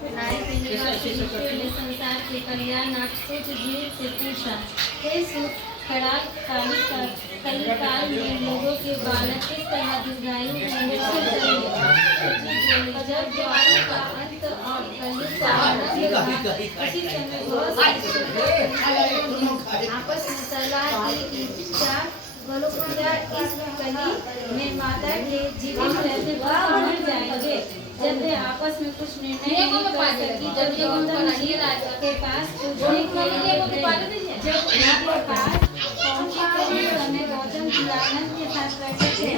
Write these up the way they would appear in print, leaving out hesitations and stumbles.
नारी के निवास ने संसार के कल्याणार्थ सोच जीव से पूछा, हे सूत, कलिकाल में लोगों के बालक किस तरह दीर्घायु होंगे? जब द्वारों का अंत और कलयुग का आरंभ हुआ, उसी समय बहुत आपस में सलाह की कि क्या गोलोकप्रिया इस कली में माता के जीवित रहते मर जाएंगे। जब वे आपस में कुछ निर्णय नहीं कर सकी, जब गौतम जी के पास पूछने के लिए जब उनके पास पहुंचे तो उस समय गौतम जी आनंद के साथ बैठे थे।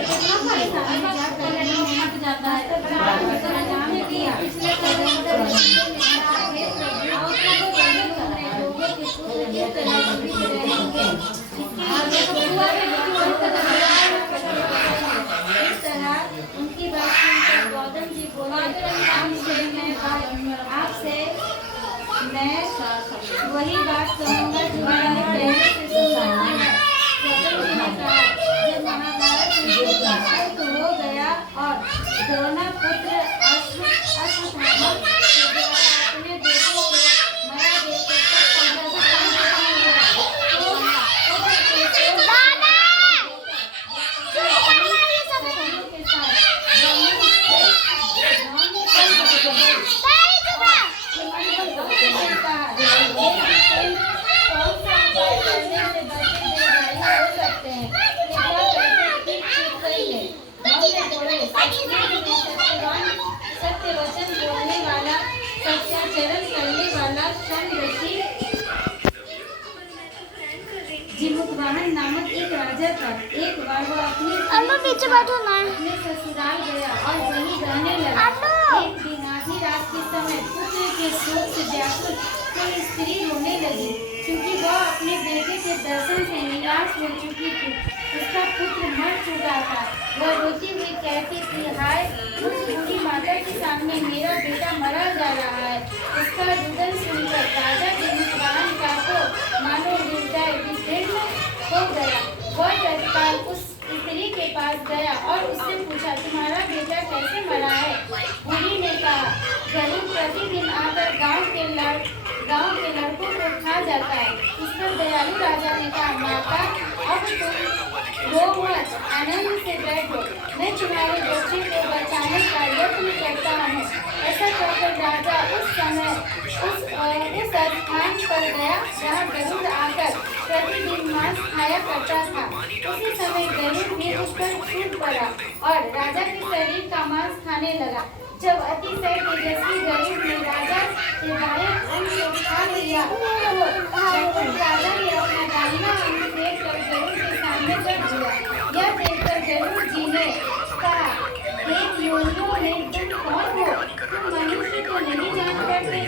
उनकी बात सुनकर गौतम जी बोले, आपसे मैं वही बात कहूँगा जो मैंने पहले से सुना है। गौतम जी ने कहा, जब महाभारत युद्ध का अंत हो गया और द्रोण पुत्र अश्वत्थामा अपने बेटे को मरा देकर सत्य वचन बोलने वाला, सत्याचरण करने वाला समदर्शी जिमुतवाहन नामक एक राजा था। एक बार वह अपने ससुराल गया और वहीं रहने लगा। एक दिन आधी रात के समय पुत्र के शोक से व्याकुल कोई स्त्री रोने लगी, क्योंकि वह अपने बेटे के दर्शन से निराश हो चुकी थी। उसका पुत्र मर चुका था। वह रोती हुई कहती थी, हाय, उस बूढ़ी माता के सामने मेरा बेटा मरा जा रहा है। उसका रुदन सुनकर राजा जिमुतवाहन का तो मानो हृदय विदीर्ण हो गया। वह तत्काल उस स्त्री के पास गया और उससे पूछा, तुम्हारा बेटा कैसे मरा है? बूढ़ी ने कहा, गरुड़ प्रतिदिन आकर गांव के लड़कों को खा जाता है। इस पर दयालु राजा ने कहा, माता, अब तुम रो मत, आनंद से बैठो, मैं तुम्हारे बच्चे को बचाने का यत्न करता हूँ। ऐसा कहकर राजा उस स्थान पर गया जहाँ गरुड़ आकर प्रतिदिन मांस खाया करता था। उसी समय गरुड़ भी उस पर टूट पड़ा और राजा के शरीर का मांस खाने लगा। जब अतिशय तेजस्वी गरुड़ ने राजा के बाएं अंग को खा लिया तो राजा ने अपना दाहिना अंग फेंक कर गरुड़ के सामने रख दिया। यह देखकर गरुड़ जी ने कहा, हे योनियों ने, तुम कौन हो? तुम मनुष्य को नहीं जान करते?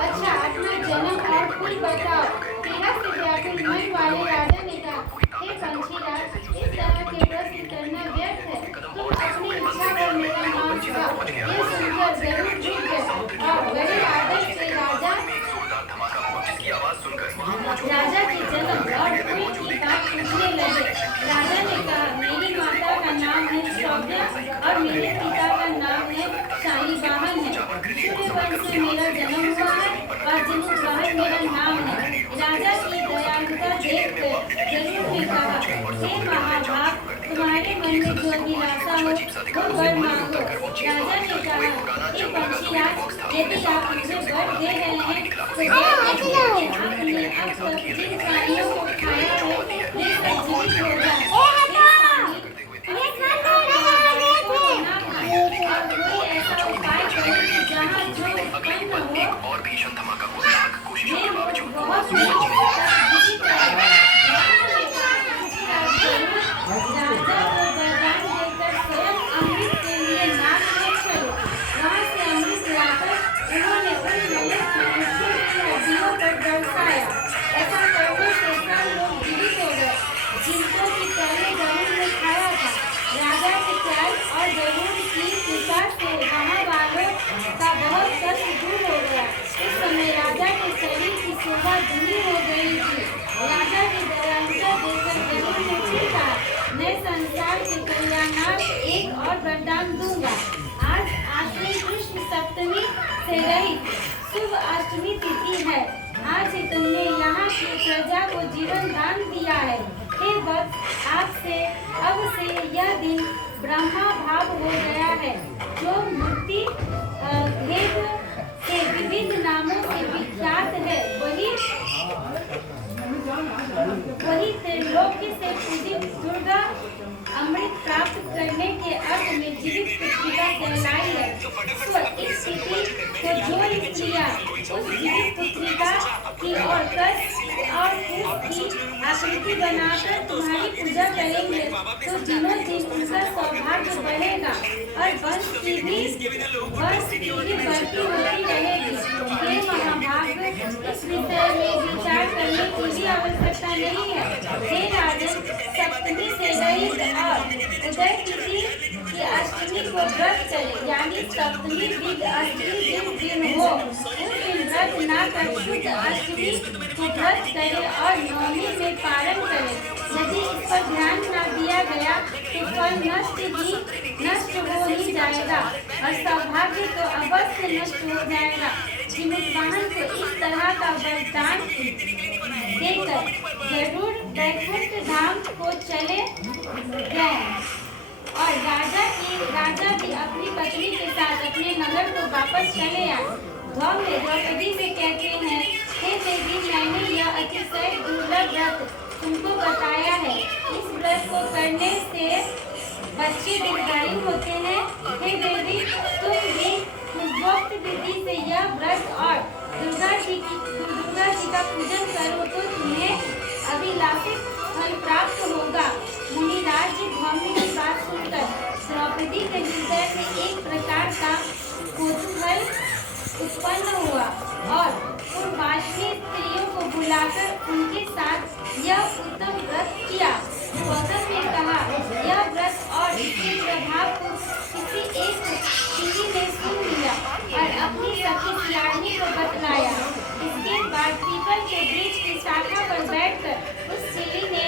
अच्छा, अपना जन्म और कुल बताओ। पीड़ा से व्याकुल मन वाले राजा ने कहा, हे पंछीराज, इस तरह के प्रश्न करना व्यर्थ है। तुम अपनी इच्छा पर मेरा मांस खाओ। ये सुनकर गरुड़ रुक गए और बड़े आदर से राजा के जन्म और कुल की बात पूछने लगे। राजा ने कहा, मेरी माता का नाम है सौम्या और मेरे पिता का नाम है शालिवाहन है। सूर्यवंश से मेरा जन्म हुआ है और जिमुतवाहन मेरा नाम है। राजा की दयालुता देखकर गरुड़ ने कहा, हे महाभाग, तुम्हारे मन में जो निराशा हो वो वर मांगो। राजा ने कहा, हे पंछीराज, यदि आप मुझे वर दे रहे हैं तो आपने अब तक जिन प्राणियों को खाया है वे सब जीवित हो जाए। कोई ऐसा उपाय करो कि जहाँ जो उत्पन्न हो और भीषण धमाका को लाख कोशिशों के बावजूद बहुत जीवित रहे। राजा को वरदान देकर स्वयं अमृत के लिए नाग में चलो। वहाँ से अमृत लाकर उन्होंने उन मलिक मनुष्यों की हड्डियों पर बरसाया। ऐसा करने से सब लोग जीवित हो गए जिनको कि पहले गरुड़ ने खाया था। राजा के प्यार और गरुड़ की कृपा से वहाँ वालों का बहुत कष्ट दूर हो गया। उस समय राजा के शरीर की शोभा धुनी हो गई थी। राजा की दयालुता देखकर गरुड़ ने फिर कहा, मैं संसार के कल्याणार्थ एक और वरदान दूंगा। आज आखिरी कृष्ण सप्तमी से रहित शुभ अष्टमी तिथि है। आज ही तुमने यहाँ की प्रजा को जीवन दान दिया है। हे वत्स, अब से यह दिन ब्रह्मा भाव हो गया है, जो मूर्ति भेद से विविध नामों से विख्यात है। वही त्रिलोक से पूजित दुर्गा अमृत प्राप्त करने के अर्थ में जीवित पुत्रिका कहलाई है। इस तिथि को जो स्त्रियां उस जीवित पुत्रिका की और कस और फूस की आकृति बनाकर तुम्हारी पूजा करेंगे, तो दिनों दिन उनका सौभाग्य बढ़ेगा और वंश की भी बढ़ती होती रहेगी। हे महाभाग, इस विषय में विचार करने की भी आवश्यकता नहीं है। हे राजन, सप्तमी से रहित और उदय तिथि की अष्टमी को व्रत करे, यानी सप्तमी दिन अष्टमी जिस दिन हो उस दिन व्रत न कर शुद्ध अष्टमी को व्रत करे और नवमी में पारण करे। यदि इस पर ध्यान न दिया गया तो फल नष्ट हो ही जाएगा और सौभाग्य तो अवश्य नष्ट हो जाएगा। जिमुतवाहन को इस तरह का वरदान देकर जरूर वैकुंठ धाम को चले गए और राजा भी अपनी पत्नी के साथ अपने नगर को वापस चले आए। धौम्य द्रौपदी से कहते हैं, हे देवी, मैंने यह अतिशय दुर्लभ व्रत तुमको बताया है। इस व्रत को करने से बच्चे दीर्घायु होते हैं। हे देवी, तुम भी पूर्वोक्त विधि से यह व्रत और दुर्गा जी का पूजन करो तो तुम्हें अभिलाषित फल प्राप्त होगा। मुनिराज धौम्य की बात सुनकर द्रौपदी के हृदय में एक प्रकार का कौतूहल उत्पन्न हुआ और पूर्वाश्रमी स्त्रियों को बुलाकर उनके साथ यह उत्तम व्रत किया। गौतम ने कहा, यह व्रत और इसके प्रभाव को किसी ने सुन लिया और अपनी सखी सियानी को बतलाया। इसके बाद पीपल के वृक्ष की शाखा पर बैठकर उस सिली ने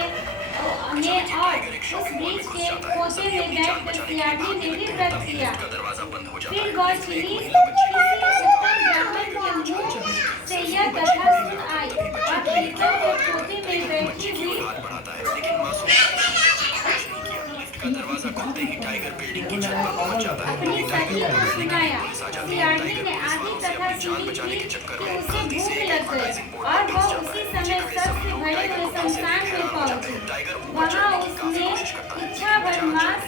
और उस वृक्ष के पोते में बैठकर सियानी ने भी व्रत किया। फिर वह सिली किसी उत्तम ब्राह्मण के मुंह से यह कथा सुन आई और पीपल के पोते में बैठी हुई दरवाजा खुलते ही टाइगर बिल्डिंग की छत पर पहुंच जाता है। अपनी सखी को सुनाया। सियानी ने आधी कथा सुनी थी कि उसे भूख लग गई और वह उसी समय सबसे भरे हुए शमशान में पहुंची। वहां उसने इच्छा भर मांस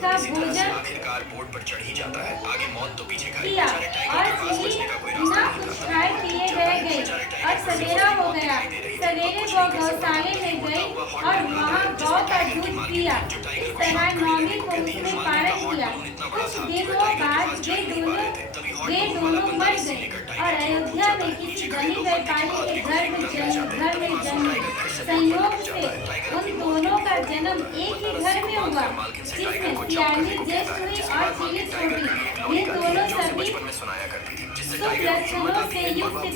का भोजन बोर्ड पर चढ़ ही जाता है। आगे मौत तो पीछे किया और सिली बिना कुछ खाए पिए रह गई और सवेरा हो गया। सवेरे वह गौशाले में गई और वहां गौ का दूध पिया। इस तरह नवमी को उसने पारण किया। कुछ दिनों बाद वे दोनों मर गए और अयोध्या में किसी धनी व्यापारी के घर में जन्मे। संयोग से उन दोनों का जन्म एक ही घर में हुआ, जिसमें सियानी ज्येष्ठ हुई और सिली छोटी। ये दोनों सभी शुभ लक्षणों से युक्त थी,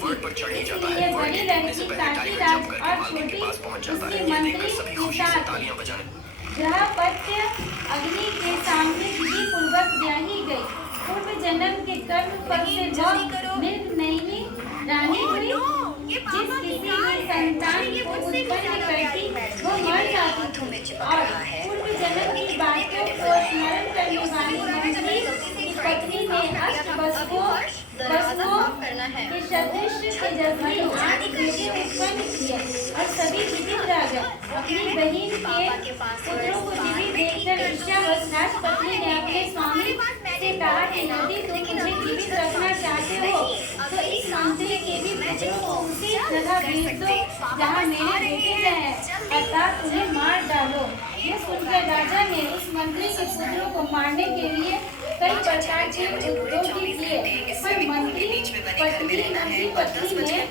इसलिए बड़ी लड़की काशीराज और छोटी उसकी मंत्री सीता थी। ग्रहपत्य अग्नि के सामने विधि पूर्वक ब्याही गई। पूर्व जन्म के कर्म फल से वह मृगनयनी रानी हुई। जिस किसी की संतान को उत्पन्न करती वो मर जाती थी और पूर्व जन्म की बातों को स्मरण करने वाली मंत्री की पत्नी ने अष्टवसुओं के सदृश तेजस्वी 8 बेटे उत्पन्न किए और सभी जीवित रह गए। अपनी बहन के पुत्रों को जीवित देखकर ईर्ष्यावश राजपत्नी ने अपने स्वामी से कहा कि यदि तुम मुझे जीवित रखना चाहते हो तो इस मंत्री के भी पुत्रों को उसी जगह भेज दो जहाँ मेरे बेटे हैं, अर्थात उन्हें मार डालो। यह सुनकर राजा ने उस मंत्री के पुत्रों को मारने के लिए कई प्रकार के उद्योग किए, पर मंत्री पत्नी ने